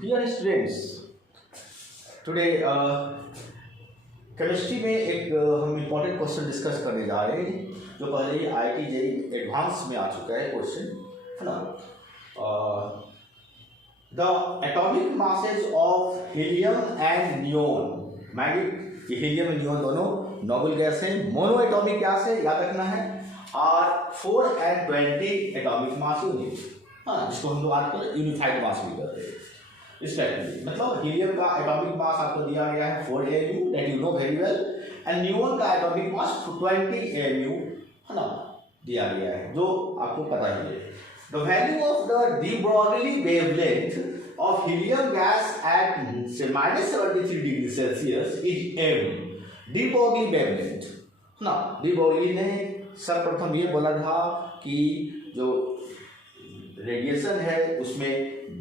Dear students, today chemistry में एक हम इम्पोर्टेंट क्वेश्चन डिस्कस करने जा रहे हैं जो पहले ही IIT JEE एडवांस में आ चुका है क्वेश्चन, है ना। The atomic masses of helium and neon. Magnet helium and neon दोनों नोबल गैस है, मोनो एटॉमिक गैस है, याद रखना है। और 4 and 20 एटॉमिक मास यूनिट, हाँ, जिसको हम लोग आजकल यूनिफाइड मास भी करते हैं। रिस्पेक्टिवली मतलब हीलियम का एटॉमिक मास आपको दिया गया है 4 AMU, that you know very well, and neon का एटॉमिक मास 20 AMU, है ना, दिया गया है, जो आपको पता ही है। The value of the de Broglie wavelength of helium gas at -73 degree Celsius is m। D Broglie wavelength, है ना। डी ब्रॉगली ने सर्वप्रथम ये बोला था कि जो रेडिएशन है उसमें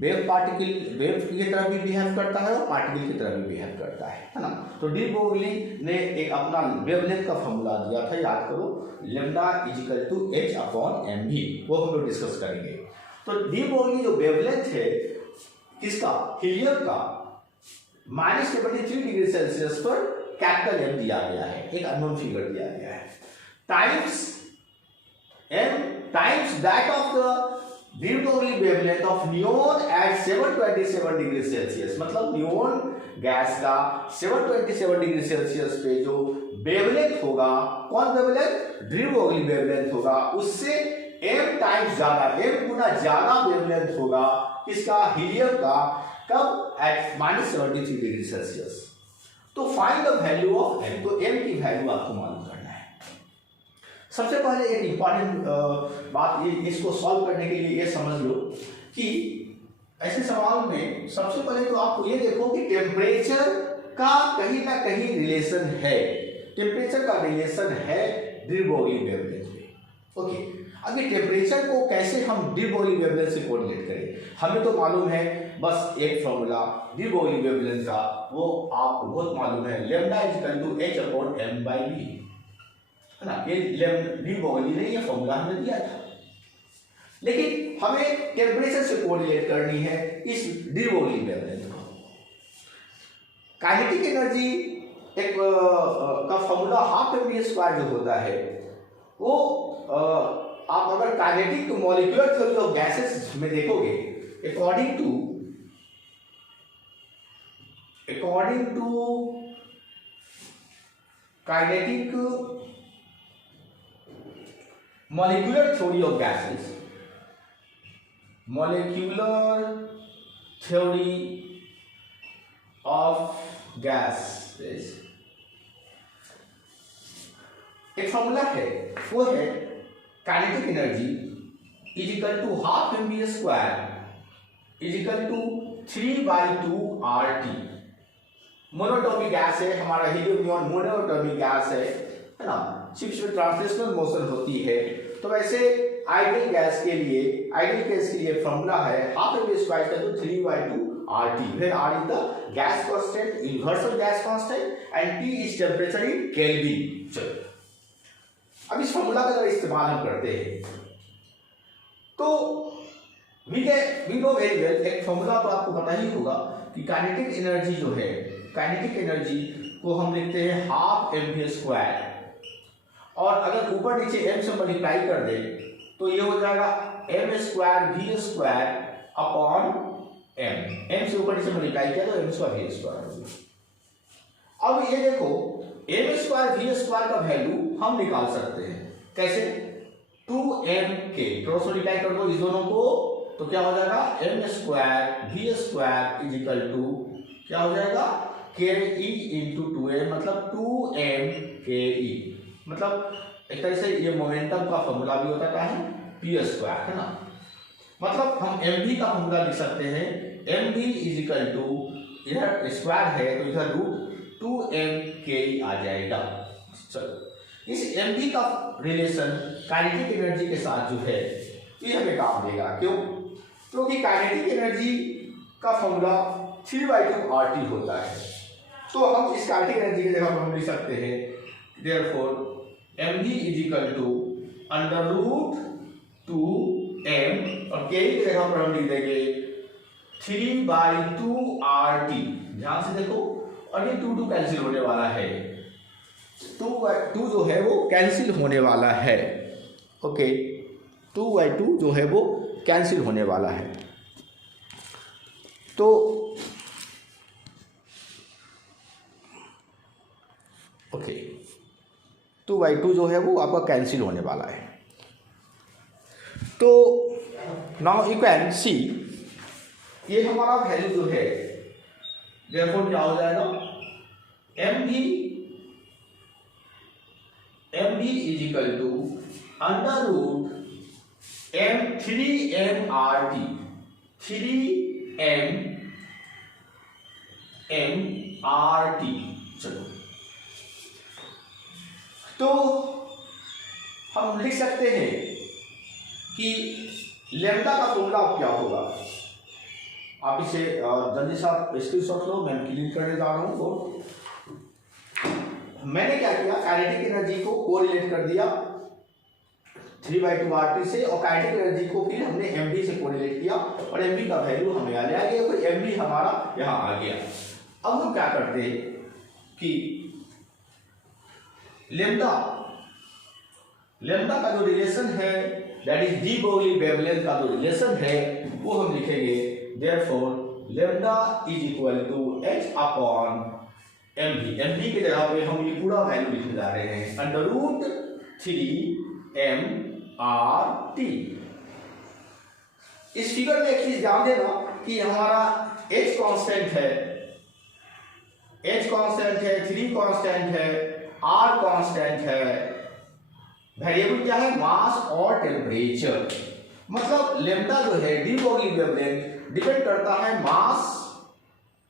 वेव पार्टिकल वेव की तरह भी बिहेव करता है और पार्टिकल की तरह भी बिहेव करता है ना। तो डी ब्रॉगली ने एक अपना वेवलेंथ का फॉर्मूला दिया था, याद करो, लैम्डा इक्वल टू h/mv, वो हम लोग डिस्कस करेंगे। तो डी ब्रॉगली जो वेवलेंथ है किसका, हीलियम का, -73 डिग्री सेल्सियस पर कैपिटल M दिया गया है, एक अननोन फिगर दिया गया है, times m times that of the de Broglie wavelength of neon at 727 degree Celsius. मतलब नियोन गैस का 727 डिग्री सेल्सियस पे जो वेवलेंथ होगा, कौन वेवलेंथ, डी ब्रॉगली वेवलेंथ होगा, उससे m टाइम्स ज्यादा, m गुना ज्यादा वेवलेंथ होगा किसका, हीलियम का, कब, एट -73 डिग्री सेल्सियस। तो find the value of m, तो m की वैल्यू आपको मालूम करना है। सबसे पहले एक इंपॉर्टेंट बात, ये इसको सॉल्व करने के लिए ये समझ लो कि ऐसे सवाल में सबसे पहले तो आपको ये देखो कि टेम्परेचर का कहीं ना कहीं रिलेशन है, टेम्परेचर का रिलेशन है डी ब्रॉगली वेवलेंथ में। ओके, अभी टेम्परेचर को कैसे हम डी ब्रॉगली वेवलेंथ से कोरिलेट करें, हमें तो मालूम है बस एक फॉर्मूला डी ब्रॉगली वेवलेंथ का, वो आपको बहुत मालूम है, लैम्डा इक्वल टू h/m/v, है ना। ये डी ब्रॉगली ने ये फॉर्मूला हमें दिया था, लेकिन हमें टेम्परेचर से कोरिलेट करनी है इस डी ब्रॉगली वेवलेंथ को। काइनेटिक एनर्जी एक का फॉर्मूला ½ जो होता है वो आप अगर kinetic molecular theory of gases में देखोगे, according to kinetic molecular theory of gases, molecular theory of gases, एक फॉर्मूला है, वो है kinetic energy is equal to ½ mv² is equal to 3/2 RT। Monatomic gas है हमारा हीलियम नियोन, मोनोटॉमिक गैस है ना, सिर्फ ट्रांसलेशनल मोशन होती है। तो वैसे आइडियल गैस के लिए फॉर्मूला है ½ mv² का तो 3/2 RT, where R is the gas constant, universal gas constant, and T is temperature in Kelvin। चलो अब इस फॉर्मूला का इस्तेमाल हम करते हैं, तो वी नो वेरी वेल, एक फॉर्मूला तो आपको पता ही होगा कि काइनेटिक एनर्जी जो है, काइनेटिक एनर्जी को हम लिखते हैं ½ mv², और अगर ऊपर नीचे m से मल्टीप्लाई कर दे तो ये हो जाएगा m²v² अपॉन m से ऊपर नीचे मल्टीप्लाई किया तो m²v² हो गया। अब ये देखो m²v² का वैल्यू हम निकाल सकते हैं, कैसे, 2m के क्रॉस मल्टीप्लाई कर दो इस दोनों को, तो क्या हो जाएगा, m²v² इज इक्वल टू क्या हो जाएगा, ke into 2m, मतलब 2m ke, मतलब एक तरह से ये मोमेंटम का फॉर्मूला भी होता है p², है ना। मतलब हम mv का फॉर्मूला लिख सकते हैं, mv इज इक्वल टू, इधर स्क्वायर है तो इधर √2m ke आ जाएगा। चलो इस mv का रिलेशन काइनेटिक एनर्जी के साथ जो है ये हमें काम देगा, क्यों, क्योंकि काइनेटिक एनर्जी का फॉर्मूला 3/2 RT होता है। तो हम इस काइनेटिक एनर्जी की जगह पर हम लिख सकते हैं therefore mv is equal to √2m, और के की जगह पर हम लिख देंगे 3/2 RT, ध्यान से देखो, और ये 2 कैंसिल होने वाला है, 2/2 जो है वो कैंसिल होने वाला है। ओके, 2/2 जो है वो कैंसिल होने वाला है। तो ओके, 2/2 जो है वो आपका कैंसिल होने वाला है। तो नाउ यू कैन सी, ये हमारा वैल्यू जो है, देयरफॉर क्या हो जाएगा, mv is equal to under root m3mRT, 3mRT। चलो, तो हम लिख सकते हैं कि लैम्डा का फॉर्मूला क्या होगा। आप इसे जल्दी से आप स्क्रीनशॉट लो, मैं क्लिक करने जा रहा हूं। तो मैंने क्या किया, काइनेटिक एनर्जी को कोरिलेट कर दिया 3/2 RT से, और काइनेटिक एनर्जी को फिर हमने mv से कोरिलेट किया, और mv का वैल्यू हमें आ गया, तो mv हमारा यहां आ गया। अब हम क्या करते हैं कि लैम्डा का जो रिलेशन है, that is de Broglie wavelength का जो रिलेशन है, वो हम लिखेंगे, therefore lambda is equal to h upon mv। mv की जगह पे हम ये पूरा वैल्यू लिखने जा रहे हैं, अंडर रूट 3mRT। इस फिगर में एक चीज ध्यान देना कि हमारा h कांस्टेंट है, 3 कांस्टेंट है, r कांस्टेंट है, वेरिएबल क्या है, मास और टेम्परेचर। मतलब लैम्डा जो है डी ब्रोगली वेवलेंथ डिपेंड करता है मास,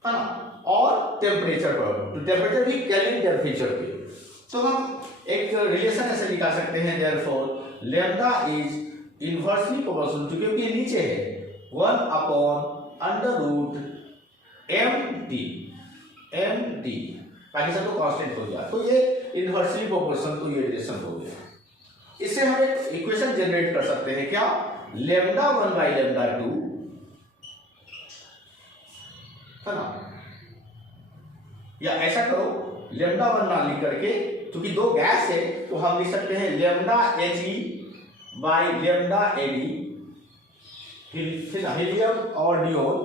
है ना, और टेम्परेचर पर। तो टेम्परेचर भी केल्विन टेम्परेचर पे। तो हम एक रिलेशन ऐसे निकाल सकते हैं, therefore lambda is inversely proportional, क्योंकि नीचे है 1 अपॉन अंडर रूट mt, बाकी सब तो कांस्टेंट हो गया। तो ये इनवर्सली प्रोपोर्शनल, तो ये रिलेशन हो गया। इससे हम एक इक्वेशन जनरेट कर सकते हैं, क्या, λ1/λ2, है ना, या ऐसा करो, λ1 ना लिख करके, क्योंकि दो गैस है तो हम लिख सकते हैं λHe/λAd, हीलियम और नियोन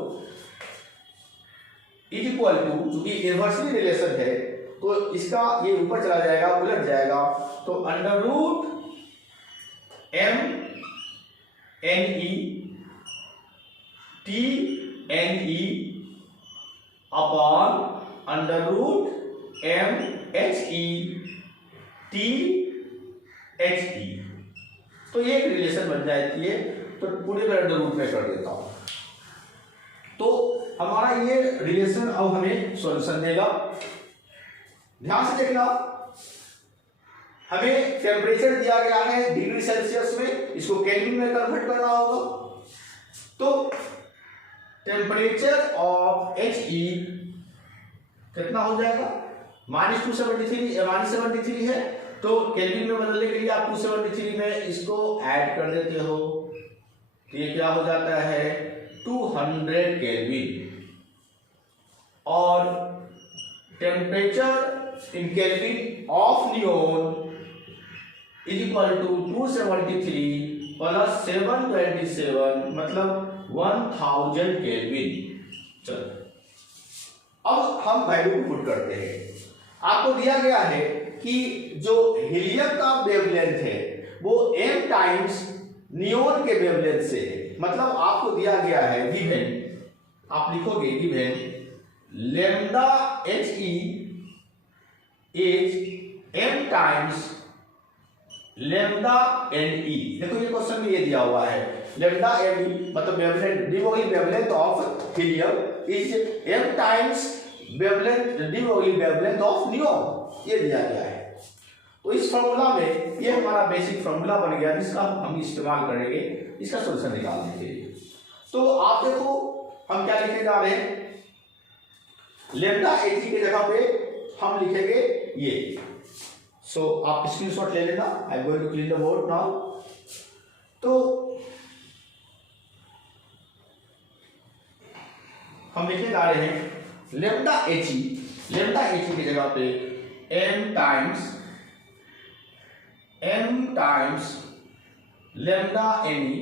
इज इक्वल टू, क्योंकि इनवर्सली रिलेशन है तो इसका ये ऊपर चला जाएगा, उलट जाएगा, तो under root mNeTne upon under root mHeThe। तो ये एक रिलेशन बन जाती है, तो पूरे में अंडर रूट में कर देता हूं। तो हमारा ये रिलेशन अब हमें सॉल्यूशन देगा। ध्यान से देखना, हमें टेम्परेचर दिया गया है डिग्री सेल्सियस में, इसको केल्विन में कन्वर्ट करना होगा। तो टेम्परेचर ऑफ He कितना हो जाएगा, -273 है, तो केल्विन में बदलने के लिए आप 273 में इसको ऐड कर देते हो, तो ये क्या हो जाता है 200 केल्विन। और temperature in kelvin of neon is equal to 273 plus 727, मतलब 1000 केल्विन। चलो, अब हम वैल्यू पुट करते हैं। आपको दिया गया है कि जो हीलियम का वेवलेंथ है वो m टाइम्स नियोन के वेवलेंथ से है। मतलब आपको दिया गया है गिवन, आप लिखोगे given lambda He is m times lambda Ne। देखो ये क्वेश्चन में ये दिया हुआ है, लैम्डा Ne मतलब wavelength, D Broglie wavelength of helium is m times wavelength, D Broglie wavelength of neon, ये दिया गया है। तो इस फॉर्मूला में ये हमारा बेसिक फॉर्मूला बन गया, जिसका हम इस्तेमाल करेंगे इसका सॉल्यूशन निकालने के लिए। तो आप देखो हम क्या लिखने जा रहे हैं, लैम्डा He की जगह पे हम लिखेंगे ये। सो आप स्क्रीनशॉट ले लेना, I am going to clean the board now. तो हम लिखने जा रहे हैं लेमडा एच ई की जगह पे m times lambda N E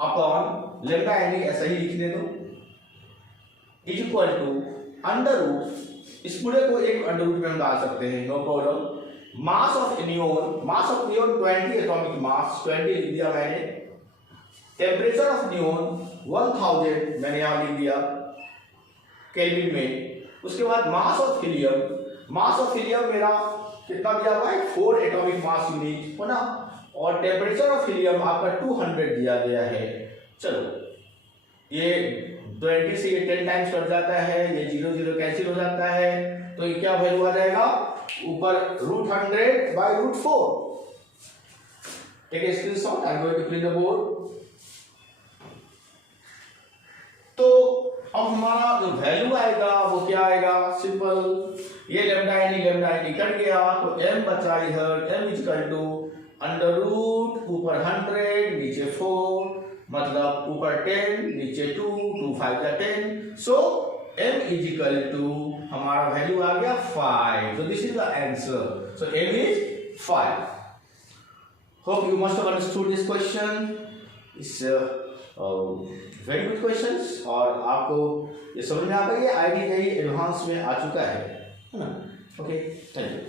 upon lambda N E, ऐसा ही लिखने दो, is equal to under root, इस पूरे को एक अंडर रूट में हम डाल सकते हैं, no problem. Mass of neon 20 atomic mass 20 लिख दिया मैंने। टेम्परेचर ऑफ नियोन 1000 मैंने यहां लिख दिया केल्विन में। उसके बाद मास ऑफ हीलियम मेरा कितना दिया हुआ है, 4 एटॉमिक मास यूनिट है ना, और टेम्परेचर ऑफ हीलियम आपका 200 दिया गया है। चलो ये 20 से ये 10 टाइम्स कट जाता है, ये 0 0 कैंसिल हो जाता है, तो ये क्या वैल्यू आ जाएगा ऊपर √100/√4। Take a screenshot, I am going to print the board. तो अब हमारा जो वैल्यू आएगा वो क्या आएगा, सिंपल, ये लेमडा एन कट गया तो m बचा इधर, m equal to under root ऊपर 100 नीचे 4, मतलब ऊपर 10 नीचे 2, 2 5 का 10, सो m इज इक्वल टू हमारा वैल्यू आ गया 5। So this is the answer. So m is 5. Hope you must have understood this question. It's very good questions और आपको ये समझ में आ गई है, आईडी कहीं एडवांस में आ चुका है ना। Okay, thank you.